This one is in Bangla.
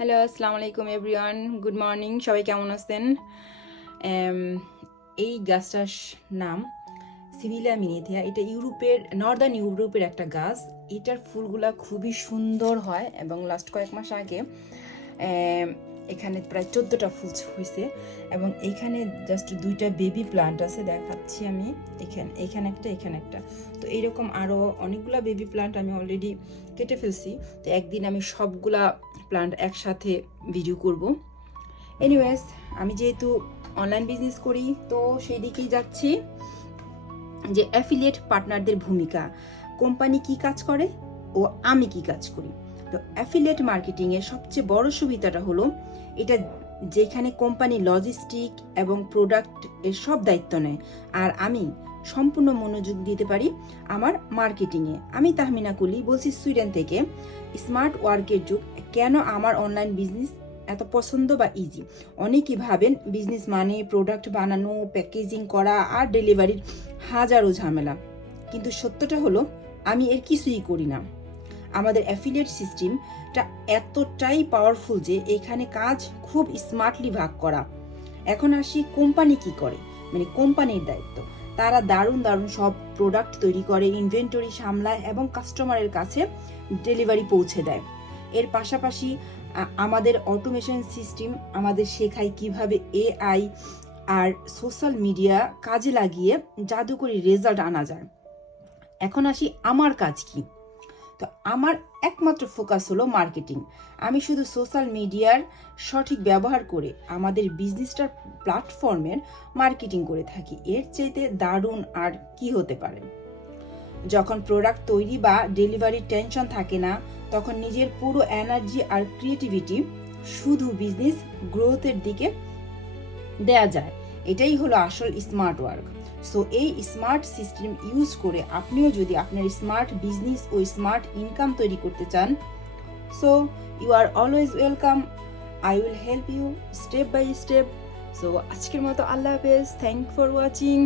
হ্যালো, আসসালামু আলাইকুম এভরিওয়ান। গুড মর্নিং, সবাই কেমন আছেন? এই গাছটার নাম সিভিলা মিনিথিয়া। এটা নর্দার্ন ইউরোপের একটা গাছ। এটার ফুলগুলা খুবই সুন্দর হয় এবং লাস্ট কয়েক মাস আগে এখানে প্রায় 14টা ফুল হয়েছে এবং এখানে জাস্ট 2টা বেবি প্লান্ট আছে, দেখাচ্ছি আমি। এখানে একটা। তো এইরকম আরও অনেকগুলা বেবি প্লান্ট আমি অলরেডি কেটে ফেলছি। তো একদিন আমি সবগুলা প্লান্ট একসাথে ভিডিও করব। এনিওয়েজ, আমি যেহেতু অনলাইন বিজনেস করি তো সেই দিকেই যাচ্ছি যে অ্যাফিলিয়েট পার্টনারদের ভূমিকা, কোম্পানি কি কাজ করে ও আমি কি কাজ করি। তো অ্যাফিলিয়েট মার্কেটিংয়ের সবচেয়ে বড় সুবিধাটা হলো এটা যেখানে কোম্পানি লজিস্টিক এবং প্রোডাক্ট এর সব দায়িত্ব নেয় আর আমি সম্পূর্ণ মনোযোগ দিতে পারি আমার মার্কেটিংয়ে। আমি তাহমিনা কুলি বলছি সুইডেন থেকে। স্মার্ট ওয়ার্কের যুগ, কেন আমার অনলাইন বিজনেস এত পছন্দ বা ইজি। অনেকেই ভাবেন বিজনেস মানে প্রোডাক্ট বানানো, প্যাকেজিং করা আর ডেলিভারির হাজারো ঝামেলা, কিন্তু সত্যটা হলো আমি এর কিছুই করি না। আমাদের অ্যাফিলিয়েট সিস্টেমটা এতটাই পাওয়ারফুল যে এখানে কাজ খুব স্মার্টলি ভাগ করা। এখন আসি কোম্পানি কি করে, মানে কোম্পানির দায়িত্ব। তারা দারুণ সব প্রোডাক্ট তৈরি করে, ইনভেন্টরি সামলায় এবং কাস্টমারের কাছে ডেলিভারি পৌঁছে দেয়। এর পাশাপাশি আমাদের অটোমেশন সিস্টেম আমাদের শেখায় কিভাবে এআই আর সোশ্যাল মিডিয়া কাজে লাগিয়ে জাদুকরি রেজাল্ট আনা যায়। এখন আসি আমার কাজ কি। তো আমার একমাত্র ফোকাস হলো মার্কেটিং। আমি শুধু সোশ্যাল মিডিয়ার সঠিক ব্যবহার করে আমাদের বিজনেসটার প্ল্যাটফর্মের মার্কেটিং করে থাকি। এর চাইতে দারুণ আর কি হতে পারে। যখন প্রোডাক্ট তৈরি বা ডেলিভারির টেনশন থাকে না, তখন নিজের পুরো এনার্জি আর ক্রিয়েটিভিটি শুধু বিজনেস গ্রোথের দিকে দেয়া যায়। এটাই হলো আসল স্মার্ট ওয়ার্ক। সো এই স্মার্ট সিস্টেম ইউজ করে আপনিও যদি আপনার স্মার্ট বিজনেস ও স্মার্ট ইনকাম তৈরি করতে চান, so you are always welcome. I will help you step by step. So আজকের মতো আল্লাহ হাফেজ। Thank for watching.